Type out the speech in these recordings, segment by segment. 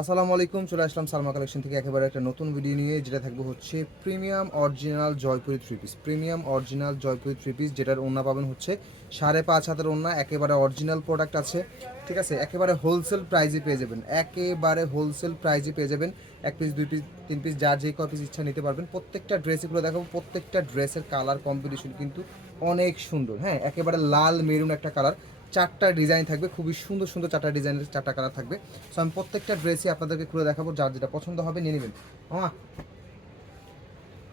আসসালামু আলাইকুম, চলে আসলাম সালমা কালেকশন থেকে একেবারে একটা নতুন ভিডিও নিয়ে, যেটা থাকবে হচ্ছে premium original Jaipuri three piece premium original Jaipuri three piece যেটার ওন্না পাবেন হচ্ছে সাড়ে পাঁচ হাতের ওন্না একেবারে অরিজিনাল প্রোডাক্ট আছে, ঠিক আছে? একেবারে হোলসেল প্রাইজে পেয়ে যাবেন, একেবারে হোলসেল প্রাইজে পেয়ে যাবেন, এক পিস দুই পিস তিন পিস যার যে কয় পিস ইচ্ছা নিতে পারবেন। প্রত্যেকটা ড্রেসগুলো দেখাবো, প্রত্যেকটা ড্রেসের কালার কম্বিনেশন কিন্তু অনেক সুন্দর হ্যাঁ? একেবারে লাল মেরুন একটা কালার চারটা ডিজাইন থাকবে, খুবই সুন্দর সুন্দর চারটা ডিজাইনের চারটা কালার থাকবে। সো আমি প্রত্যেকটা ড্রেসই আপনাদেরকে খুলে দেখাবো, যার যেটা পছন্দ হবে নিয়ে নেবেন। হ্যাঁ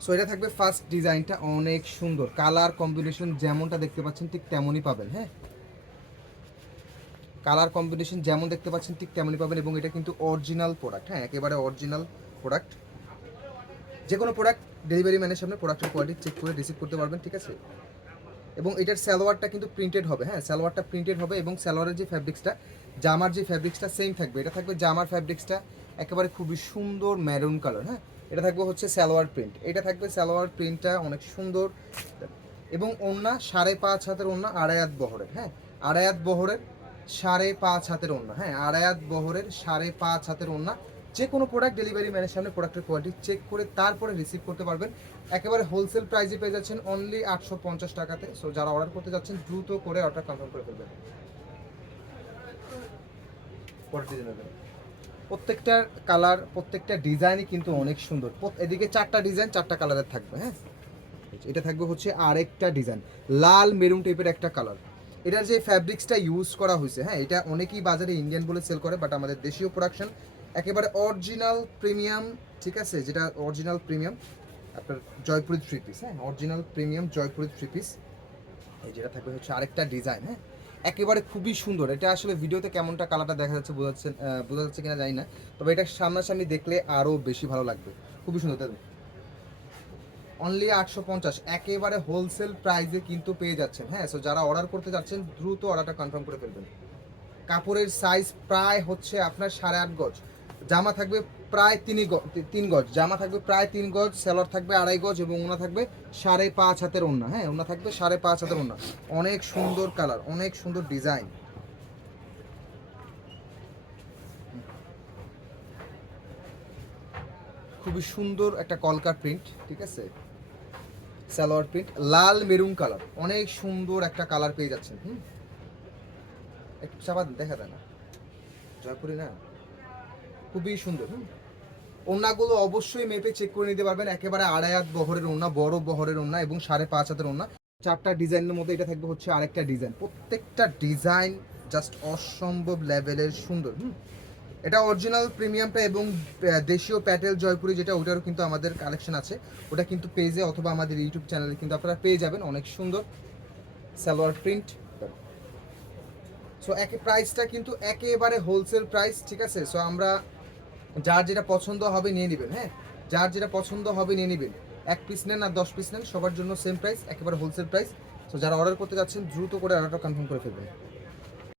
সো এটা থাকবে ফার্স্ট ডিজাইনটা অনেক সুন্দর। কালার কম্বিনেশন যেমনটা দেখতে পাচ্ছেন ঠিক তেমনই পাবেন হ্যাঁ? কালার কম্বিনেশন যেমন দেখতে পাচ্ছেন ঠিক তেমনই পাবেন এবং এটা কিন্তু অরিজিনাল প্রোডাক্ট হ্যাঁ? একেবারে অরিজিনাল প্রোডাক্ট যে কোনো প্রোডাক্ট ডেলিভারি ম্যানের সামনে প্রোডাক্টের কোয়ালিটি চেক করে রিসিভ করতে পারবেন, ঠিক আছে? এবং এটার সালোয়ারটা কিন্তু প্রিন্টেড হবে হ্যাঁ সালোয়ারটা প্রিন্টেড হবে এবং সালোয়ারের যে ফ্যাব্রিক্সটা জামার যে ফ্যাব্রিক্সটা সেম থাকবে। এটা থাকবে জামার ফ্যাব্রিক্সটা একেবারে খুবই সুন্দর ম্যারুন কালার হ্যাঁ? এটা থাকবে হচ্ছে সালোয়ার প্রিন্ট এটা থাকবে সালোয়ার প্রিন্টটা অনেক সুন্দর এবং ওন্না সাড়ে পাঁচ হাতের ওন্না আড়ায়াত বহরের হ্যাঁ? আড়ায়াত বহরের সাড়ে পাঁচ হাতের ওন্না হ্যাঁ? আড়ায়াত বহরের সাড়ে পাঁচ হাতের ওন্না যে কোনো প্রোডাক্ট ডেলিভারি ম্যানের সামনে প্রোডাক্টের কোয়ালিটি চেক করে তারপরে রিসিভ করতে পারবেন। একেবারে হোলসেল প্রাইসে পেয়ে যাচ্ছেন অনলি আটশো পঞ্চাশ টাকাতে। সো যারা অর্ডার করতে যাচ্ছেন, দ্রুত করে অর্ডার কনফার্ম করে ফেলবেন। প্রত্যেকটার কালার প্রত্যেকটা ডিজাইনই কিন্তু অনেক সুন্দর। এদিকে চারটা ডিজাইন চারটা কালারের থাকবে হ্যাঁ? এটা থাকবে হচ্ছে আরেকটা ডিজাইন লাল মেরুন টাইপের একটা কালার এটার যে ফ্যাব্রিক্সটা ইউজ করা হয়েছে হ্যাঁ? এটা অনেকেই বাজারে ইন্ডিয়ান বলে সেল করে বাট আমাদের দেশীয় প্রোডাকশন একেবারে অরিজিনাল প্রিমিয়াম ঠিক আছে? যেটা অরিজিনাল প্রিমিয়াম আপনার জয়পুরি থ্রি পিস হ্যাঁ? Original premium Jaipuri three piece এই যেটা থাকবে হচ্ছে আরেকটা ডিজাইন হ্যাঁ? একেবারে খুবই সুন্দর। এটা আসলে ভিডিওতে কেমনটা কালারটা দেখা যাচ্ছে বোঝা যাচ্ছে বোঝা যাচ্ছে কিনা জানি না। তবে এটা সামনাসামনি দেখলে আরও বেশি ভালো লাগবে। খুবই সুন্দর, তাই অনলি আটশো পঞ্চাশ। একেবারে হোলসেল প্রাইসে কিন্তু পেয়ে যাচ্ছেন হ্যাঁ? সো যারা অর্ডার করতে যাচ্ছেন, দ্রুত অর্ডারটা কনফার্ম করে ফেলবেন। কাপড়ের সাইজ প্রায় হচ্ছে আপনার সাড়ে আট গজ। জামা থাকবে প্রায় তিন তিন গজ। জামা থাকবে প্রায় তিন গজ সেলর থাকবে আড়াই গজ এবং ওনা থাকবে সাড়ে পাঁচ হাতের ওনা হ্যাঁ ওনা থাকবে সাড়ে পাঁচ হাতের ওনা অনেক সুন্দর কালার, অনেক সুন্দর ডিজাইন। খুবই সুন্দর একটা কলকার প্রিন্ট, ঠিক আছে? সালোয়ার প্রিন্ট, লাল মেরুন কালার। অনেক সুন্দর একটা কালার পেয়ে যাচ্ছেন, হুম? একটু চাপা দেখা যায় না। জয়পুরি না। খুবই সুন্দর। ওনাগুলো অবশ্যই মেপে চেক করে নিতে পারবেন। একেবারে আড়াই হাত বহরের ওনা বড় বহরের ওনা এবং সাড়ে পাঁচ হাতের ওনা চারটা ডিজাইনের মধ্যে এটা থাকবে হচ্ছে আরেকটা ডিজাইন। প্রত্যেকটা ডিজাইন জাস্ট অসম্ভব লেভেলের সুন্দর এটা অরিজিনাল প্রিমিয়ামটা এবং দেশীয় প্যাটেল জয়পুরি যেটা, ওটারও কিন্তু আমাদের কালেকশন আছে। ওটা কিন্তু পেজে অথবা আমাদের ইউটিউব চ্যানেলে কিন্তু আপনারা পেয়ে যাবেন। অনেক সুন্দর সালোয়ার প্রিন্ট সো একে প্রাইসটা কিন্তু একেবারে হোলসেল প্রাইস ঠিক আছে? সো আমরা যার যেটা পছন্দ হবে নিয়ে নেবেন হ্যাঁ? যার যেটা পছন্দ হবে নিয়ে নেবেন। এক পিস নেন আর দশ পিস নেন, সবার জন্য সেম প্রাইস একেবারে হোলসেল প্রাইস তো যারা অর্ডার করতে যাচ্ছেন, দ্রুত করে অর্ডারটা কনফার্ম করে ফেলবেন।